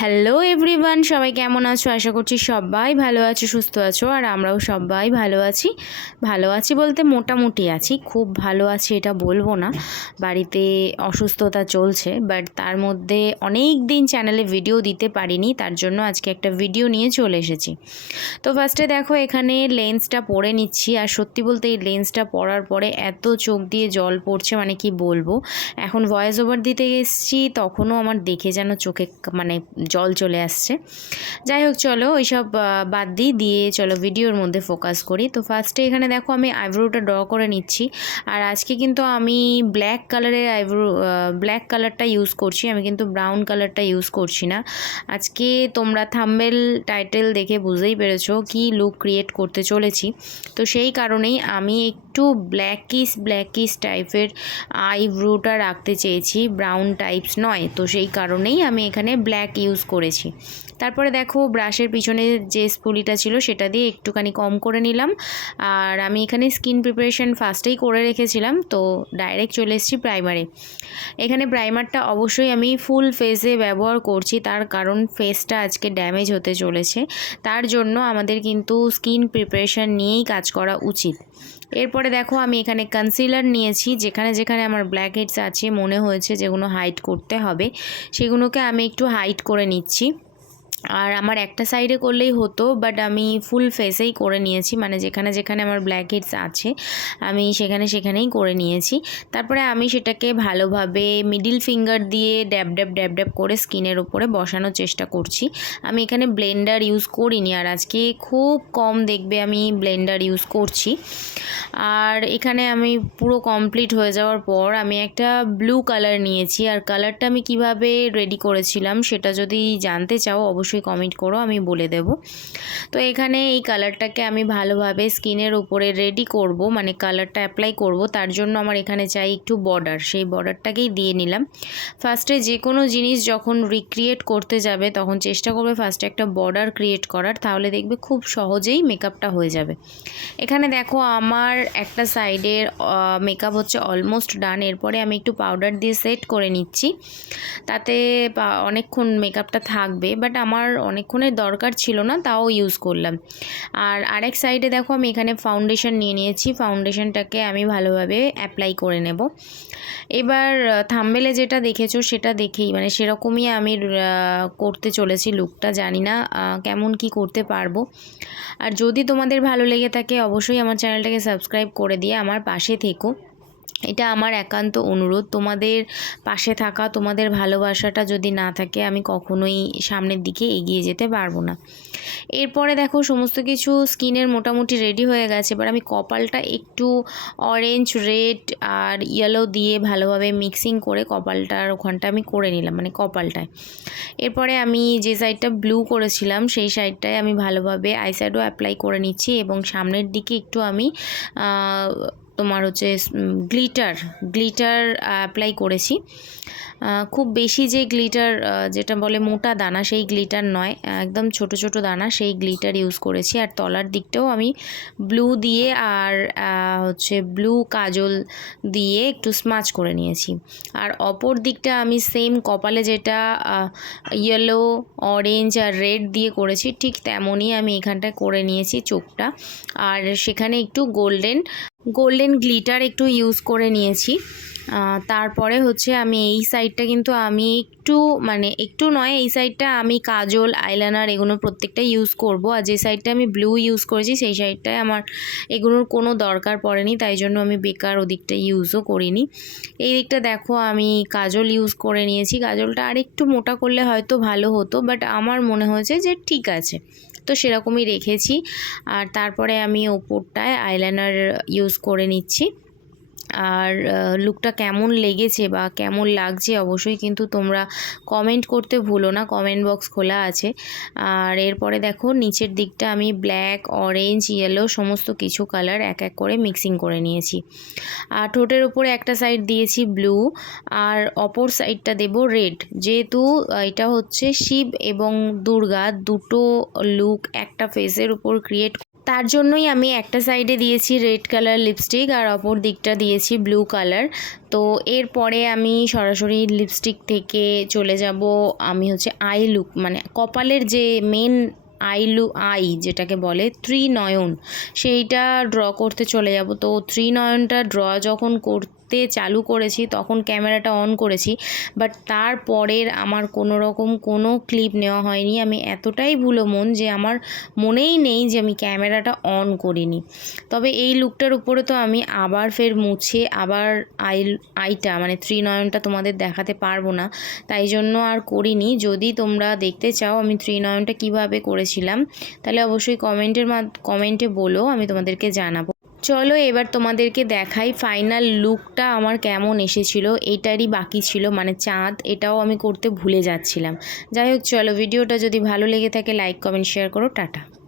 Hello everyone সবাই কেমন আছো? আশা করছি সবাই ভালো আছো, সুস্থ আছো, আর আমরাও সবাই ভালো আছি। ভালো আছি বলতে মোটামুটি আছি, খুব ভালো আছি এটা বলব না। বাড়িতে অসুস্থতা চলছে বাট তার মধ্যে অনেক দিন চ্যানেলে ভিডিও দিতে পারিনি, তার জন্য আজকে একটা ভিডিও নিয়ে চলে এসেছি। তো ফার্স্টে দেখো, এখানে লেন্সটা পরে নিচ্ছি, আর সত্যি বলতে এই লেন্সটা পরার পরে এত চোখ দিয়ে জল পড়ছে মানে কি বলব? এখন ভয়েস ওভার দিতে এসেছি, তখনও আমার দেখে যেন চোখে মানে জল চলে আসছে। যাই হোক চলো ওইসব বাদ দিই, দিয়ে চলো ভিডিওর মধ্যে ফোকাস করি। তো ফার্স্টে এখানে দেখো আমি আইব্রোটা ড্র করে নিচ্ছি। আর আজকে কিন্তু আমি ব্ল্যাক কালারের আইব্রো ব্ল্যাক কালারটা ইউজ করছি। আমি কিন্তু ব্রাউন কালারটা ইউজ করছি না। আজকে তোমরা থাম্বেল টাইটেল দেখে বুঝতেই পেরেছ কি লুক ক্রিয়েট করতে চলেছি। তো সেই কারণেই আমি একটু ব্ল্যাকিস ব্ল্যাকিস টাইপের আইব্রোটা রাখতে চেয়েছি ব্রাউন টাইপস নয়। তো সেই কারণেই আমি এখানে ব্ল্যাক ইউজ করেছি। তারপরে দেখো ব্রাশের পিছনে যে স্পুলিটা ছিল সেটা দিয়ে একটুখানি কম করে নিলাম। আর আমি এখানে স্কিন প্রিপারেশন ফার্স্টেই করে রেখেছিলাম, তো ডাইরেক্ট চলে এসেছি প্রাইমারে। এখানে প্রাইমারটা অবশ্যই আমি ফুল ফেসে ব্যবহার করছি, তার কারণ ফেসটা আজকে ড্যামেজ হতে চলেছে। তার জন্য আমাদের কিন্তু স্কিন প্রিপারেশন নিয়েই কাজ করা উচিত। এরপরে দেখো আমি এখানে কনসিলার নিয়েছি, যেখানে যেখানে আমার ব্ল্যাক হেডস আছে, মনে হয়েছে যেগুলো হাইড করতে হবে, সেগুলোকে আমি একটু হাইড করে নিচ্ছি। আর আমার একটা সাইডে করলেই হতো বাট আমি ফুল ফেসেই করে নিয়েছি মানে যেখানে যেখানে আমার ব্ল্যাক হেডস আছে, আমি সেখানে সেখানেই করে নিয়েছি। তারপরে আমি সেটাকে ভালোভাবে মিডিল ফিঙ্গার দিয়ে ড্যাব ড্যাব ড্যাব ড্যাব করে স্কিনের উপরে বসানোর চেষ্টা করছি। আমি এখানে ব্লেন্ডার ইউজ করিনি, আর আজকে খুব কম দেখবে আমি ব্লেন্ডার ইউজ করছি। আর এখানে আমি পুরো কমপ্লিট হয়ে যাওয়ার পর আমি একটা ব্লু কালার নিয়েছি, আর কালারটা আমি কীভাবে রেডি করেছিলাম সেটা যদি জানতে চাও, অবশ্যই কমেন্ট করো, আমি বলে দেব। তো এখানে এই কালারটাকে আমি ভালোভাবে স্কিনের উপরে রেডি করব মানে কালারটা অ্যাপ্লাই করব। তার জন্য আমার এখানে চাই একটু বর্ডার সেই বর্ডারটাকেই দিয়ে নিলাম। ফার্স্টে যে কোনো জিনিস যখন রিক্রিয়েট করতে যাবে, তখন চেষ্টা করবে ফার্স্টে একটা বর্ডার ক্রিয়েট করার, তাহলে দেখবে খুব সহজেই মেকআপটা হয়ে যাবে। এখানে দেখো আমার একটা সাইডের মেকআপ হচ্ছে অলমোস্ট ডান এরপরে আমি একটু পাউডার দিয়ে সেট করে নিচ্ছি। তাতে অনেকক্ষণ মেকআপটা থাকবে বাট আমার অনেকক্ষণের দরকার ছিল না, তাও ইউজ করলাম। আর আরেক সাইডে দেখো আমি এখানে ফাউন্ডেশন নিয়ে নিয়েছি ফাউন্ডেশনটাকে আমি ভালোভাবে অ্যাপ্লাই করে নেব। এবার থাম্বেলে যেটা দেখেছ সেটা দেখেই মানে সেরকমই আমি করতে চলেছি লুকটা জানি না কেমন কি করতে পারব। আর যদি তোমাদের ভালো লেগে থাকে, অবশ্যই আমার চ্যানেলটাকে সাবস্ক্রাইব করে দিয়ে আমার পাশে থেকো। এটা আমার একান্ত অনুরোধ। তোমাদের পাশে থাকা, তোমাদের ভালোবাসাটা যদি না থাকে, আমি কখনোই সামনের দিকে এগিয়ে যেতে পারব না। এরপরে দেখো, সমস্ত কিছু স্কিনের মোটামুটি রেডি হয়ে গেছে। এবার আমি কপালটা একটু অরেঞ্জ রেড আর ইয়েলো দিয়ে ভালোভাবে মিক্সিং করে কপালটার ওখানটা আমি করে নিলাম মানে কপালটায়। এরপরে আমি যে সাইডটা ব্লু করেছিলাম, সেই সাইডটায় আমি ভালোভাবে আইশ্যাডো অ্যাপ্লাই করে নিচ্ছি এবং সামনের দিকে একটু আমি তোমার হচ্ছে গ্লিটার গ্লিটার অ্যাপ্লাই করেছি। খুব বেশি যে গ্লিটার যেটা বলে মোটা দানা, সেই গ্লিটার নয়। একদম ছোট ছোট দানা, সেই গ্লিটার ইউজ করেছি। আর তলার দিকটাও আমি ব্লু দিয়ে আর হচ্ছে ব্লু কাজল দিয়ে একটু স্মাচ করে নিয়েছি। আর অপর দিকটা আমি সেম কপালে যেটা ইয়েলো অরেঞ্জ আর রেড দিয়ে করেছি, ঠিক তেমনই আমি এখানটায় করে নিয়েছি চোখটা। আর সেখানে একটু গোল্ডেন গোল্ডেন গ্লিটার একটু ইউজ করে নিয়েছি। তারপরে হচ্ছে আমি এই সাইডটা কিন্তু আমি একটু মানে একটু নয়, এই সাইডটা আমি কাজল, আইলাইনার এগুলো প্রত্যেকটা ইউজ করব। আর যে সাইডটা আমি ব্লু ইউজ করেছি, সেই সাইডটায় আমার এগুলোর কোনো দরকার পড়েনি, তাই জন্য আমি বেকার ওদিকটা ইউজও করিনি। এই দিকটা দেখো, আমি কাজল ইউজ করে নিয়েছি। কাজলটা আর একটু মোটা করলে হয়তো ভালো হতো, বাট আমার মনে হয়েছে যে ঠিক আছে। তো সেরকমই রেখেছি। আর তারপরে আমি ওপরটায় আইলাইনার ইউজ করে নিচ্ছি। আর লুকটা কেমন লেগেছে বা কেমন লাগছে অবশ্যই কিন্তু তোমরা কমেন্ট করতে ভুলো না কমেন্ট বক্স খোলা আছে। আর এরপরে দেখো, নিচের দিকটা আমি ব্ল্যাক অরেঞ্জ ইয়েলো সমস্ত কিছু কালার এক এক করে মিক্সিং করে নিয়েছি। আর ঠোঁটের উপরে একটা সাইড দিয়েছি ব্লু আর অপর সাইডটা দেব রেড যেহেতু এটা হচ্ছে শিব এবং দুর্গা, দুটো লুক একটা ফেসের উপর ক্রিয়েট তার জন্যই আমি একটা সাইডে দিয়েছি রেড কালার লিপস্টিক আর অপর দিকটা দিয়েছি ব্লু কালার তো এরপরে আমি সরাসরি লিপস্টিক থেকে চলে যাব, আমি হচ্ছে আই লুক মানে কপালের যে মেন আই আইলু আই যেটাকে বলে ত্রিনয়ন, সেইটা ড্র করতে চলে যাব। তো ত্রিনয়নটা ড্র যখন করতে চালু করেছি, তখন ক্যামেরাটা অন করেছি বাট তারপরের আমার কোনো রকম কোনো ক্লিপ নেওয়া হয়নি। আমি এতটাই ভুলো মন যে আমার মনেই নেই যে আমি ক্যামেরাটা অন করিনি। তবে এই লুকটার উপরে তো আমি আবার ফের মুছে আবার আই আইটা মানে ত্রিনয়নটা তোমাদের দেখাতে পারব না, তাই জন্য আর করিনি। যদি তোমরা দেখতে চাও আমি ত্রিনয়নটা কীভাবে করেছিলাম, তাহলে অবশ্যই কমেন্টের মাধ কমেন্টে বলো, আমি তোমাদেরকে জানাব। চলো এবার তোমাদেরকে দেখাই ফাইনাল লুকটা আমার কেমন এসেছিল, এটারই বাকি ছিল মানে চাঁদ, এটাও আমি করতে ভুলে যাচ্ছিলাম। যাই হোক, চলো ভিডিওটা যদি ভালো লেগে থাকে লাইক কমেন্ট শেয়ার করো, টাটা।